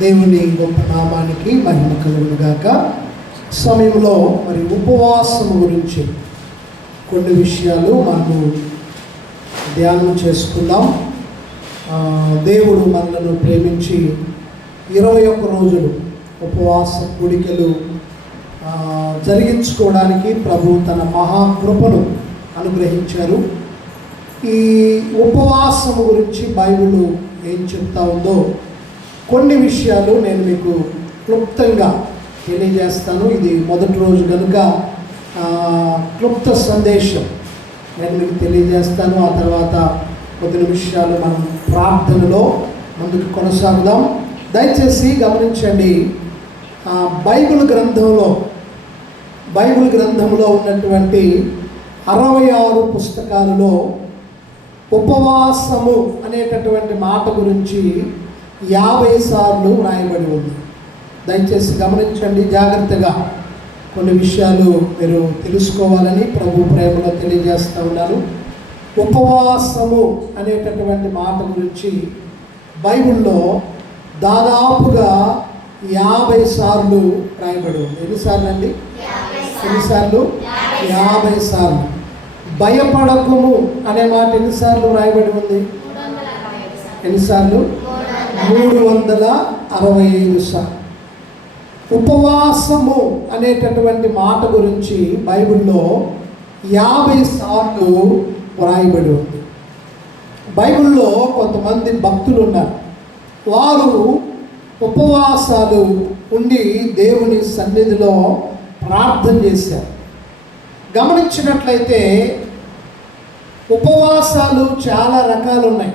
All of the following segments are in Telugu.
దేవుని గొప్ప నామానికి మహిమ కలుగునుగాక సమయంలో మరి ఉపవాసం గురించి కొన్ని విషయాలు మనము ధ్యానం చేసుకుందాం. దేవుడు మనలను ప్రేమించి ఇరవై ఒక్క రోజులు ఉపవాస కోడికలు జరిగించుకోవడానికి ప్రభు తన మహాకృపను అనుగ్రహించారు. ఈ ఉపవాసము గురించి బైబిల్ ఏం చెప్తా ఉందో కొన్ని విషయాలు నేను మీకు క్లుప్తంగా తెలియజేస్తాను. ఇది మొదటి రోజు కనుక క్లుప్త సందేశం నేను మీకు తెలియజేస్తాను. ఆ తర్వాత కొద్ది నిమిషాలు మనం ప్రార్థనలో ముందుకు కొనసాగుదాం. దయచేసి గమనించండి బైబిల్ గ్రంథంలో బైబిల్ గ్రంథంలో ఉన్నటువంటి అరవై ఆరు పుస్తకాలలో ఉపవాసము అనేటటువంటి మాట గురించి యాభై సార్లు వ్రాయబడి ఉంది. దయచేసి గమనించండి జాగ్రత్తగా. కొన్ని విషయాలు మీరు తెలుసుకోవాలని ప్రభు ప్రేమలో తెలియజేస్తూ ఉన్నాను. ఉపవాసము అనేటటువంటి మాట గురించి బైబిల్లో దాదాపుగా యాభై సార్లు రాయబడి ఉంది. ఎన్నిసార్లు అండి? ఎన్నిసార్లు? యాభై సార్లు. భయపడకుము అనే మాట ఎన్నిసార్లు రాయబడి ఉంది? ఎన్నిసార్లు? మూడు వందల అరవై ఐదు సార్ ఉపవాసము అనేటటువంటి మాట గురించి బైబిల్లో యాభై సార్లు వ్రాయబడి ఉంది. బైబిల్లో కొంతమంది భక్తులు ఉన్నారు వారు ఉపవాసాలు ఉండి దేవుని సన్నిధిలో ప్రార్థన చేశారు. గమనించినట్లయితే ఉపవాసాలు చాలా రకాలు ఉన్నాయి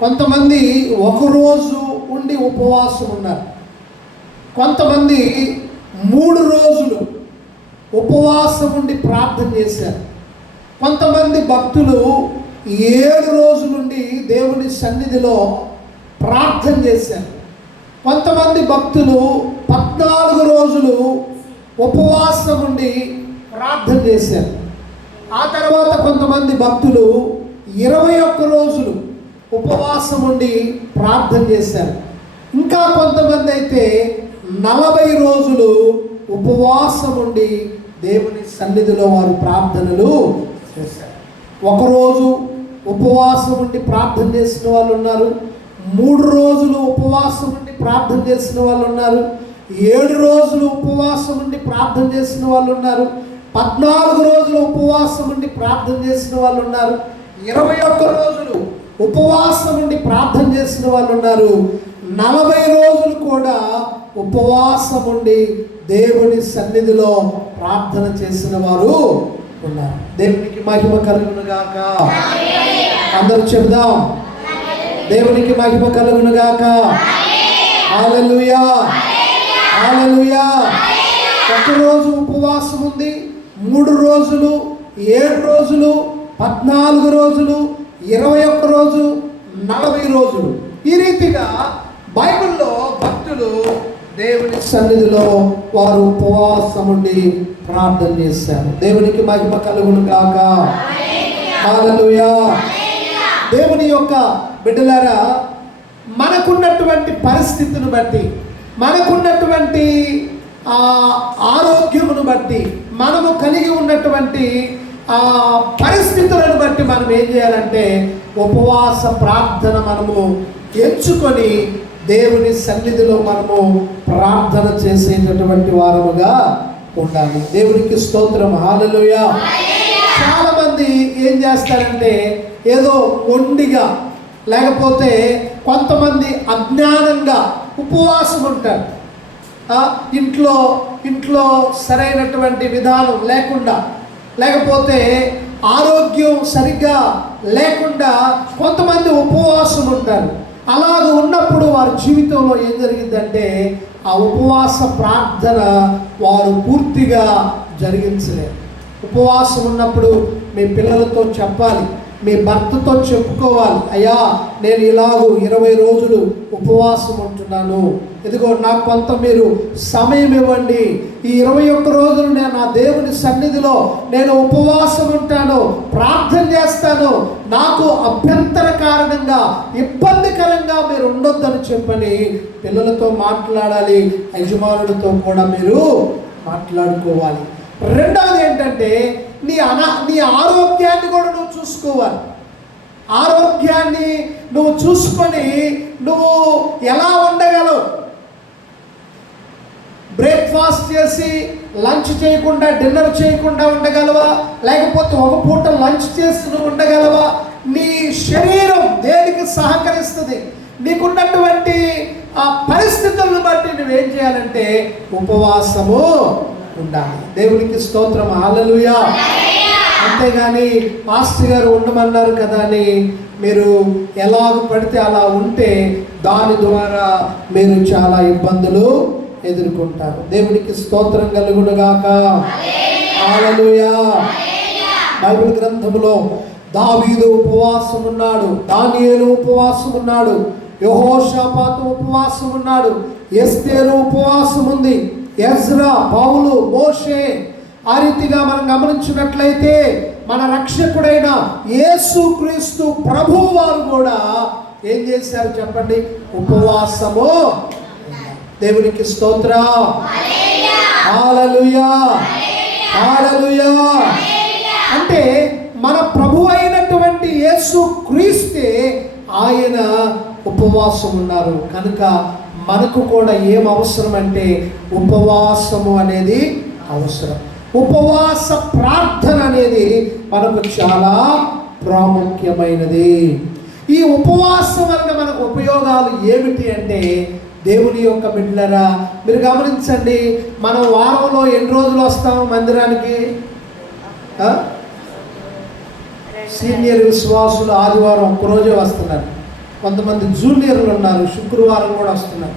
కొంతమంది ఒకరోజు ఉండి ఉపవాసం ఉన్నారు. కొంతమంది మూడు రోజులు ఉపవాసం ఉండి ప్రార్థన చేశారు. కొంతమంది భక్తులు ఏడు రోజులుండి దేవుని సన్నిధిలో ప్రార్థన చేశారు. కొంతమంది భక్తులు పద్నాలుగు రోజులు ఉపవాసం ఉండి ప్రార్థన చేశారు. ఆ తర్వాత కొంతమంది భక్తులు ఇరవై ఒక్క రోజులు ఉపవాసం ఉండి ప్రార్థన చేశారు. ఇంకా కొంతమంది అయితే నలభై రోజులు ఉపవాసం ఉండి దేవుని సన్నిధిలో వారు ప్రార్థనలు చేశారు. ఒకరోజు ఉపవాసం ఉండి ప్రార్థన చేసిన వాళ్ళు ఉన్నారు. మూడు రోజులు ఉపవాసం ఉండి ప్రార్థన చేసిన వాళ్ళు ఉన్నారు. ఏడు రోజులు ఉపవాసం ఉండి ప్రార్థన చేసిన వాళ్ళు ఉన్నారు. పద్నాలుగు రోజులు ఉపవాసం ఉండి ప్రార్థన చేసిన వాళ్ళు ఉన్నారు. ఇరవై ఒక్క రోజులు ఉపవాసం ఉండి ప్రార్థన చేసిన వాళ్ళు ఉన్నారు. నలభై రోజులు కూడా ఉపవాసం ఉండి దేవుని సన్నిధిలో ప్రార్థన చేసిన వారు ఉన్నారు. దేవునికి మహిమ కలుగునుగాక అందరూ చెబుదాం. దేవునికి మహిమ కలుగును గాక. హల్లెలూయా. ఒకరోజు ఉపవాసం ఉంది మూడు రోజులు ఏడు రోజులు పద్నాలుగు రోజులు ఇరవై ఒక్క రోజు నలభై రోజులు. ఈ రీతిగా బైబిల్లో భక్తులు దేవుని సన్నిధిలో వారు ఉపవాసముండి ప్రార్థన చేశారు. దేవునికి మహిమ కలుగును కాక దేవుని యొక్క బిడ్డలారా మనకున్నటువంటి పరిస్థితిని బట్టి మనకున్నటువంటి ఆరోగ్యమును బట్టి మనము కలిగి ఉన్నటువంటి ఆ పరిస్థితులను బట్టి మనం ఏం చేయాలంటే ఉపవాస ప్రార్థన మనము ఎంచుకొని దేవుని సన్నిధిలో మనము ప్రార్థన చేసేటటువంటి వారముగా ఉండాలి. దేవునికి స్తోత్రం. హాలలోయ చాలామంది ఏం చేస్తారంటే ఏదో ఒండిగా లేకపోతే కొంతమంది అజ్ఞానంగా ఉపవాసం ఉంటారు. ఇంట్లో ఇంట్లో సరైనటువంటి విధానం లేకుండా లేకపోతే ఆరోగ్యం సరిగ్గా లేకుండా కొంతమంది ఉపవాసం ఉంటారు అలాగ ఉన్నప్పుడు వారి జీవితంలో ఏం జరిగిందంటే ఆ ఉపవాస ప్రార్థన వారు పూర్తిగా జరిగించలేరు ఉపవాసం ఉన్నప్పుడు మీ పిల్లలతో చెప్పాలి. మీ భర్తతో చెప్పుకోవాలి. అయ్యా నేను ఇలాగూ ఇరవై రోజులు ఉపవాసం ఉంటున్నాను. ఇదిగో నాకు కొంత మీరు సమయం ఇవ్వండి. ఈ ఇరవై ఒక్క రోజులు నేను నా దేవుని సన్నిధిలో నేను ఉపవాసం ఉంటాను ప్రార్థన చేస్తాను. నాకు అభ్యంతర కారణంగా ఇబ్బందికరంగా మీరు ఉండొద్దని చెప్పని పిల్లలతో మాట్లాడాలి యజమానుడితో కూడా మీరు మాట్లాడుకోవాలి. రెండవది ఏంటంటే నీ అనా నీ ఆరోగ్యాన్ని కూడా నువ్వు చూసుకోవాలి. ఆరోగ్యాన్ని నువ్వు చూసుకొని నువ్వు ఎలా ఉండగలవు? బ్రేక్ఫాస్ట్ చేసి లంచ్ చేయకుండా డిన్నర్ చేయకుండా ఉండగలవా? లేకపోతే ఒక పూట లంచ్ చేసి నువ్వు ఉండగలవా? నీ శరీరం దేనికి సహకరిస్తుంది? నీకున్నటువంటి ఆ పరిస్థితులను బట్టి నువ్వేం చేయాలంటే ఉపవాసము ఉండాలి దేవునికి స్తోత్రం. హాలలుయా అంతేగాని మాస్టర్ గారు ఉండమన్నారు కదా అని మీరు ఎలాగ పడితే అలా ఉంటే దాని ద్వారా మీరు చాలా ఇబ్బందులు ఎదుర్కొంటారు. దేవునికి స్తోత్రం కలుగునుగాక హాలలుయా బైబిల్ గ్రంథములో దావీదు ఉపవాసం ఉన్నాడు. దానియేలు ఉపవాసం ఉన్నాడు. యహోషాపాతు ఉపవాసం ఉన్నాడు. ఎస్తేరు ఉపవాసం ఉంది. ఎజ్రా పౌలు మోషే ఆ రీతిగా మనం గమనించినట్లయితే మన రక్షకుడైన యేసుక్రీస్తు ప్రభు వారు కూడా ఏం చేశారు చెప్పండి? ఉపవాసము. దేవునికి స్తోత్ర. అంటే మన ప్రభు అయినటువంటి యేసు క్రీస్తే ఆయన ఉపవాసం ఉన్నారు. కనుక మనకు కూడా ఏం అవసరం అంటే ఉపవాసము అనేది అవసరం. ఉపవాస ప్రార్థన అనేది మనకు చాలా ప్రాముఖ్యమైనది. ఈ ఉపవాసం వలన మనకు ఉపయోగాలు ఏమిటి అంటే దేవుని యొక్క బిడ్డలరా మీరు గమనించండి మనం వారంలో ఎన్ని రోజులు వస్తాము మందిరానికి? సీనియర్ విశ్వాసులు ఆదివారం ఒక్కరోజే వస్తున్నారు. కొంతమంది జూనియర్లు ఉన్నారు శుక్రవారం కూడా వస్తున్నారు.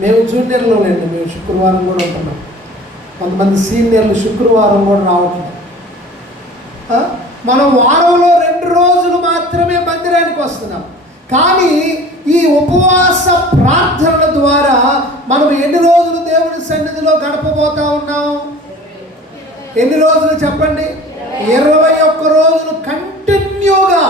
మేము జూనియర్లో లేండి మేము శుక్రవారం కూడా ఉంటున్నాం. కొంతమంది సీనియర్లు శుక్రవారం కూడా రావట్లేదు. మనం వారంలో రెండు రోజులు మాత్రమే మందిరానికి వస్తున్నాం. కానీ ఈ ఉపవాస ప్రార్థనల ద్వారా మనం ఎన్ని రోజులు దేవుని సన్నిధిలో గడపబోతా ఉన్నాం? ఎన్ని రోజులు చెప్పండి? ఇరవై ఒక్క రోజులు కంటిన్యూగా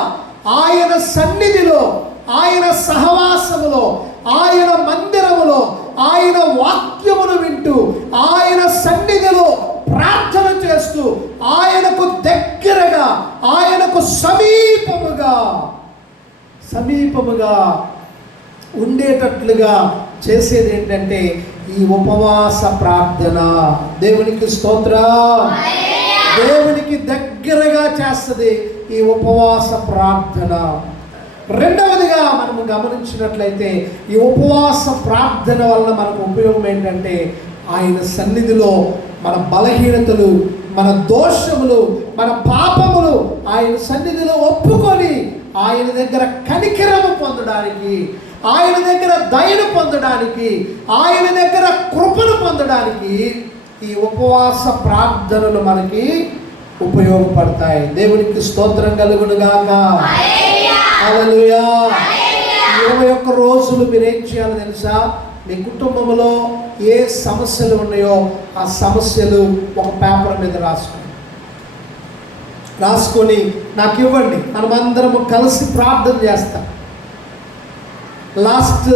ఆయన సన్నిధిలో ఆయన సహవాసములో ఆయన మందిరములో ఆయన వాక్యమును వింటూ ఆయన సన్నిధిలో ప్రార్థన చేస్తూ ఆయనకు దగ్గరగా ఆయనకు సమీపముగా సమీపముగా ఉండేటట్లుగా చేసేది ఏంటంటే ఈ ఉపవాస ప్రార్థన. దేవునికి స్తోత్ర. దేవునికి దగ్గరగా చేస్తుంది ఈ ఉపవాస ప్రార్థన. రెండవదిగా మనము గమనించినట్లయితే ఈ ఉపవాస ప్రార్థన వల్ల మనకు ఉపయోగం ఏంటంటే ఆయన సన్నిధిలో మన బలహీనతలు మన దోషములు మన పాపములు ఆయన సన్నిధిలో ఒప్పుకొని ఆయన దగ్గర కనికరము పొందడానికి ఆయన దగ్గర దయను పొందడానికి ఆయన దగ్గర కృపను పొందడానికి ఈ ఉపవాస ప్రార్థనలు మనకి ఉపయోగపడతాయి. దేవునికి స్తోత్రం కలుగునుగాక. హల్లెలూయా ఇరవై ఒక్క రోజులు మీరు ఏం చేయాలో తెలుసా? మీ కుటుంబంలో ఏ సమస్యలు ఉన్నాయో ఆ సమస్యలు ఒక పేపర్ మీద రాసుకోండి. రాసుకొని నాకు ఇవ్వండి. మనమందరం కలిసి ప్రార్థన చేస్తాం. లాస్ట్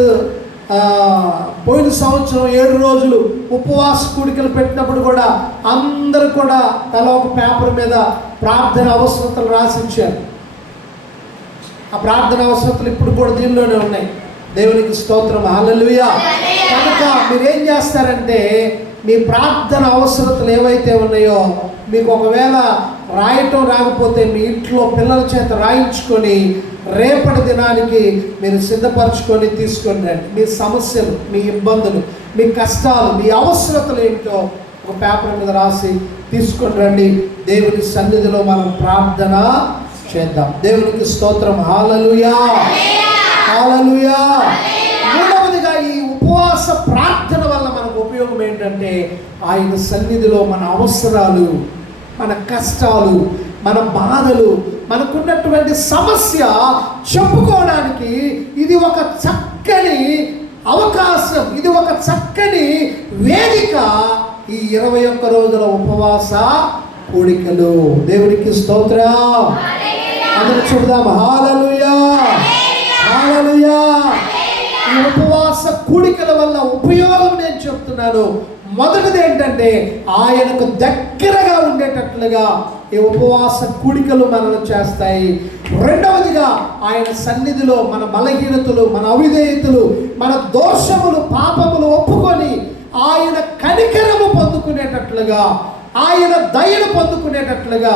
పోయిన సంవత్సరం ఏడు రోజులు ఉపవాస కూడికలు పెట్టినప్పుడు కూడా అందరూ కూడా తల ఒక పేపర్ మీద ప్రార్థన అవసరతలు రాసించారు ఆ ప్రార్థన అవసరతలు ఇప్పుడు కూడా దీనిలోనే ఉన్నాయి. దేవునికి స్తోత్రం. హల్లెలూయా. కనుక మీరేం చేస్తారంటే మీ ప్రార్థన అవసరతలు ఏవైతే ఉన్నాయో మీకు ఒకవేళ రాయటం రాకపోతే మీ ఇంట్లో పిల్లల చేత రాయించుకొని రేపటి దినానికి మీరు సిద్ధపరచుకొని తీసుకొని రండి. మీ సమస్యలు మీ ఇబ్బందులు మీ కష్టాలు మీ అవసరతలు ఏంటో ఒక పేపర్ మీద రాసి తీసుకొని రండి. దేవుని సన్నిధిలో మనం ప్రార్థన చేద్దాం. దేవునికి స్తోత్రం. హాలలుయా హాలలుయా మూడవదిగా ఈ ఉపవాస ప్రార్థన వల్ల మనకు ఉపయోగం ఏంటంటే ఆయన సన్నిధిలో మన అవసరాలు మన కష్టాలు మన బాధలు మనకున్నటువంటి సమస్య చెప్పుకోవడానికి ఇది ఒక చక్కని అవకాశం ఇది ఒక చక్కని వేదిక ఈ ఇరవై ఒక్క రోజుల ఉపవాస కోడికలు. దేవునికి స్తోత్రం. అందరూ చూద్దాం. హాలలుయా. హాలలుయా. ఈ ఉపవాస కూడికల వల్ల ఉపయోగం నేను చెప్తున్నాను. మొదటిది ఏంటంటే ఆయనకు దగ్గరగా ఉండేటట్లుగా ఈ ఉపవాస కూడికలు మనల్ని చేస్తాయి. రెండవదిగా ఆయన సన్నిధిలో మన బలహీనతలు మన అవిధేయతలు మన దోషములు పాపములు ఒప్పుకొని ఆయన కనికరము పొందుకునేటట్లుగా ఆయన దయను పొందుకునేటట్లుగా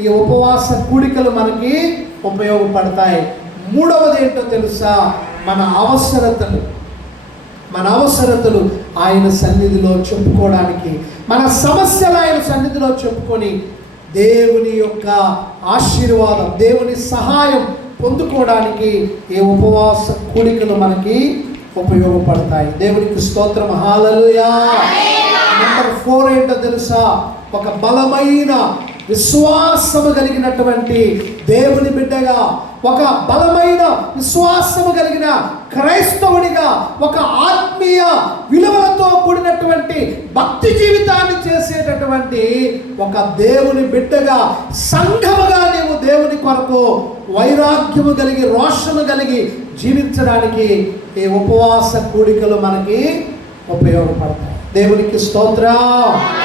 ఈ ఉపవాస కూడికలు మనకి ఉపయోగపడతాయి. మూడవది ఏంటో తెలుసా? మన అవసరతలు. మన అవసరతలు ఆయన సన్నిధిలో చెప్పుకోవడానికి. మన సమస్యలు ఆయన సన్నిధిలో చెప్పుకొని దేవుని యొక్క ఆశీర్వాదం దేవుని సహాయం పొందుకోవడానికి ఈ ఉపవాస కూడికలు మనకి ఉపయోగపడతాయి. దేవునికి స్తోత్రం. హాలలుయా నెంబర్ ఫోర్ ఏంటో తెలుసా? ఒక బలమైన విశ్వాసము కలిగినటువంటి దేవుని బిడ్డగా ఒక బలమైన విశ్వాసము కలిగిన క్రైస్తవుడిగా ఒక ఆత్మీయ విలువలతో కూడినటువంటి భక్తి జీవితాన్ని చేసేటటువంటి ఒక దేవుని బిడ్డగా సంఘముగా నీవు దేవుని కొరకు వైరాగ్యము కలిగి రోషము కలిగి జీవించడానికి ఈ ఉపవాస కూడికలు మనకి ఉపయోగపడతాయి. దేవునికి స్తోత్రం.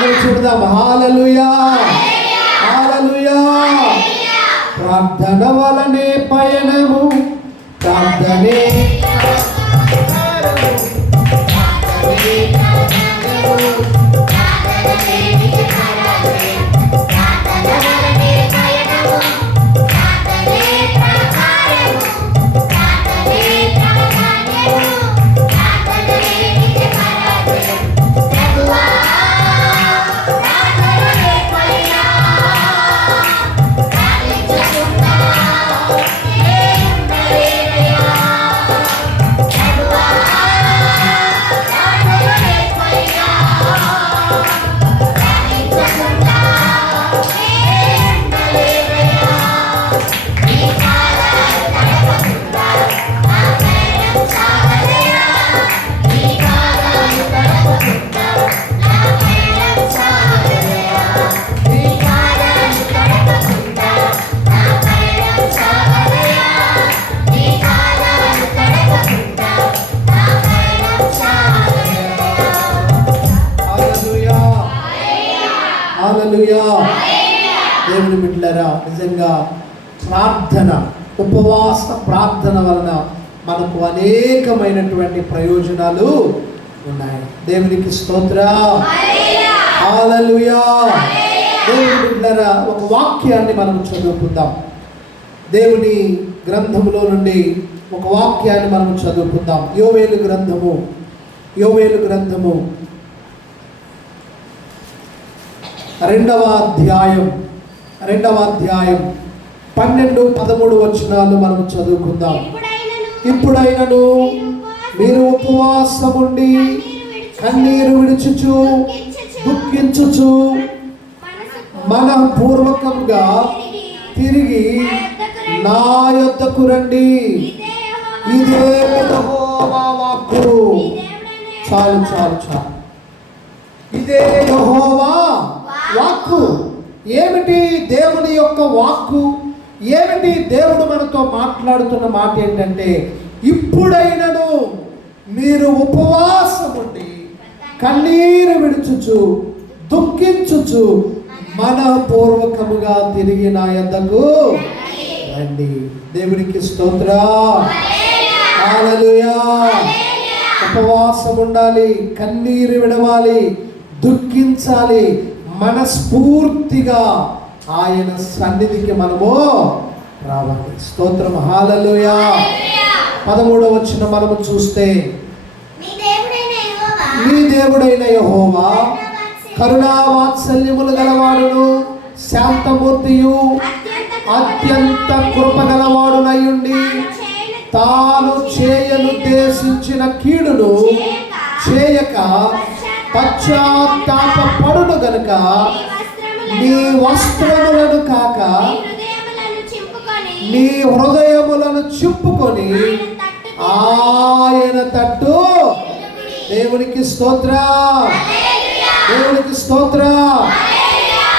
అందరూ చూడదాం హాలలుయా. హాలలుయా. ప్రార్థన వలనే పయనము. ప్రార్థనే నిజంగా ప్రార్థన ఉపవాస ప్రార్థన వలన మనకు అనేకమైనటువంటి ప్రయోజనాలు ఉన్నాయి. దేవునికి స్తోత్ర. దేవుని ఒక వాక్యాన్ని మనం చదువుకుందాం. దేవుని గ్రంథములో నుండి ఒక వాక్యాన్ని మనం చదువుకుందాం. యోవేలు గ్రంథము. యోవేలు గ్రంథము. రెండవ అధ్యాయం. రెండవ అధ్యాయం పన్నెండు పదమూడు వచనాలు మనం చదువుకుందాం. ఇప్పుడైనను మీరు ఉపవాసముండి కన్నీరు విడుచుచు దుఃఖించుచు మన పూర్వకంగా తిరిగి నా యొద్దకు రండి. ఇదే వాక్కు. చాలు చాలు చాలు. ఇదే యెహోవా వాక్కు ఏమిటి దేవుని యొక్క వాక్కు ఏమిటి దేవుడు మనతో మాట్లాడుతున్న మాట ఏంటంటే ఇప్పుడైనను మీరు ఉపవాసం ఉండి కన్నీరు విడుచుచు దుఃఖించుచు మనపూర్వకముగా తిరిగి నా ఎద్దకు రండి. దేవునికి స్తోత్ర. ఉపవాసం ఉండాలి కన్నీరు విడవాలి దుఃఖించాలి మనస్ఫూర్తిగా ఆయన సన్నిధికి మనము రావాలి. స్తోత్రం. హాలలుయా. పదమూడవ వచ్చిన మనము చూస్తే నీ దేవుడైన యహోవా. కరుణా వాత్సల్యములు గలవాడును శాంతమూర్తియు అత్యంత కృపగలవాడునయుండి తాను చేయనుద్దేశించిన కీడును చేయక పశ్చాత్తాప పడును గనుక నీ వస్త్రములను కాక మీ హృదయములను చింపుకొని నీ హృదయములను చింపుకొని ఆయన తట్టు. దేవునికి స్తోత్ర. దేవునికి స్తోత్ర.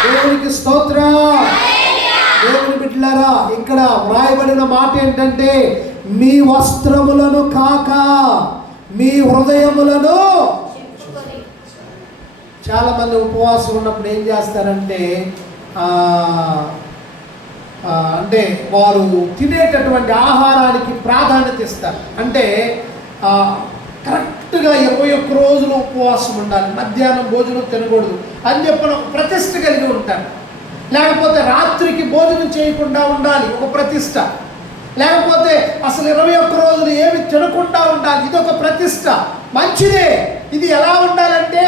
దేవునికి స్తోత్ర. దేవుని బిడ్డలారా ఇక్కడ వ్రాయబడిన మాట ఏంటంటే మీ వస్త్రములను కాక మీ హృదయములను చాలా మంది ఉపవాసం ఉన్నప్పుడు ఏం చేస్తారంటే అంటే వారు తినేటటువంటి ఆహారానికి ప్రాధాన్యత ఇస్తారు. అంటే కరెక్ట్గా ఇరవై ఒక్క రోజులు ఉపవాసం ఉండాలి. మధ్యాహ్నం భోజనం తినకూడదు అని చెప్పిన ఒక ప్రతిష్ట కలిగి ఉంటారు. లేకపోతే రాత్రికి భోజనం చేయకుండా ఉండాలి ఒక ప్రతిష్ట. లేకపోతే అసలు ఇరవై ఒక్క రోజులు ఏమి తినకుండా ఉండాలి. ఇది ఒక ప్రతిష్ట. మంచిదే. ఇది ఎలా ఉండాలంటే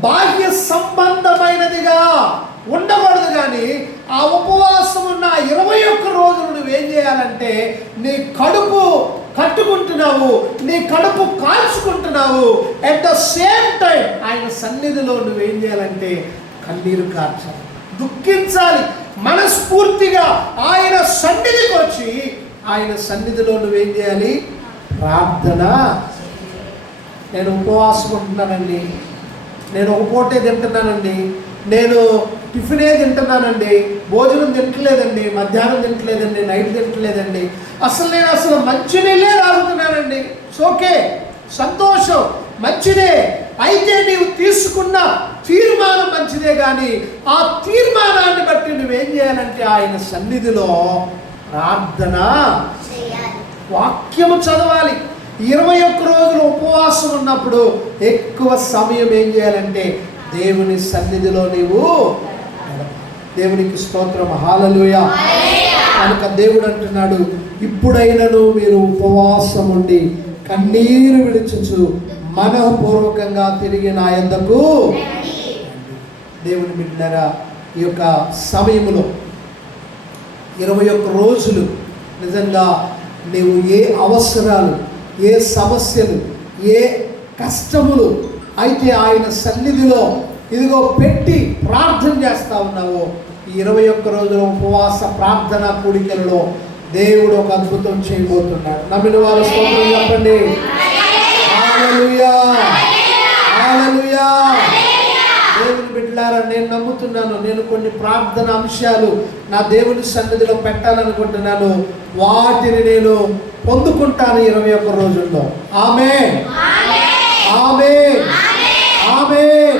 బాహ్య సంబంధమైనదిగా ఉండకూడదు కానీ ఆ ఉపవాసం ఉన్న ఇరవై ఒక్క రోజులు నువ్వేం చేయాలంటే నీ కడుపు కట్టుకుంటున్నావు నీ కడుపు కాల్చుకుంటున్నావు. అట్ ద సేమ్ టైం ఆయన సన్నిధిలో నువ్వేం చేయాలంటే కన్నీరు కార్చాలి దుఃఖించాలి. మనస్ఫూర్తిగా ఆయన సన్నిధికి వచ్చి ఆయన సన్నిధిలో నువ్వేం చేయాలి? ప్రార్థన. నేను ఉపవాసం ఉంటున్నానండి. నేను ఒక పూటే తింటున్నానండి. నేను టిఫినే తింటున్నానండి. భోజనం తింటలేదండి. మధ్యాహ్నం తింటలేదండి. నైట్ తింటలేదండి. అసలు నేను అసలు మంచినీళ్ళే తాగుతున్నానండి. ఓకే సంతోషం. మంచిదే. అయితే నీవు తీసుకున్న తీర్మానం మంచిదే కానీ ఆ తీర్మానాన్ని బట్టి నువ్వేం చేయాలంటే ఆయన సన్నిధిలో ప్రార్థన వాక్యము చదవాలి. ఇరవై ఒక్క రోజులు ఉపవాసం ఉన్నప్పుడు ఎక్కువ సమయం ఏం చేయాలంటే దేవుని సన్నిధిలో నీవు. దేవునికి స్తోత్రం. హాలలుయ కనుక దేవుడు అంటున్నాడు ఇప్పుడైనను మీరు ఉపవాసం ఉండి కన్నీరు విడిచుచు మనఃపూర్వకంగా తిరిగి నా యొద్దకు దేవుని బిడ్డరా ఈ యొక్క సమయములో ఇరవై ఒక్క రోజులు నిజంగా నీవు ఏ అవసరాలు ఏ సమస్యలు ఏ కష్టములు అయితే ఆయన సన్నిధిలో ఇదిగో పెట్టి ప్రార్థన చేస్తా ఉన్నావో ఈ ఇరవై ఒక్క రోజుల ఉపవాస ప్రార్థన కూడికలలో దేవుడు ఒక అద్భుతం చేయబోతున్నాడు. నమ్మిన వారు స్తోత్రం చెప్పండి. దేవుని బిడ్డలారా నేను నమ్ముతున్నాను. నేను కొన్ని ప్రార్థన అంశాలు నా దేవుని సన్నిధిలో పెట్టాలనుకుంటున్నాను. వాటిని నేను పొందుకుంటాను ఇరవై ఒక్క రోజుల్లో. ఆమె ఆమె ఆమె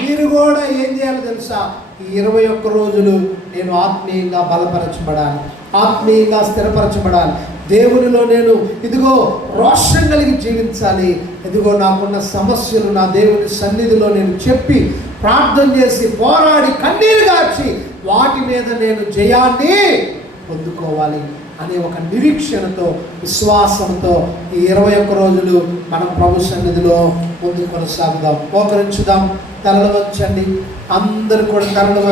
మీరు కూడా ఏం చేయాలో తెలుసా? ఈ ఇరవై ఒక్క రోజులు నేను ఆత్మీయంగా బలపరచబడాలి. ఆత్మీయంగా స్థిరపరచబడాలి. దేవునిలో నేను ఇదిగో రోషం కలిగి జీవించాలి. ఇదిగో నాకున్న సమస్యలు నా దేవుని సన్నిధిలో నేను చెప్పి ప్రార్థన చేసి పోరాడి కన్నీరు గార్చి వాటి మీద నేను జయాన్ని పొందుకోవాలి. అనే ఒక నిరీక్షణతో విశ్వాసంతో ఈ ఇరవై ఒక్క రోజులు మనం ప్రభు సన్నిధిలో ముందు కొనసాగుదాం. మోకరించుదాం. తలలు వంచండి. అందరూ కూడా తలలు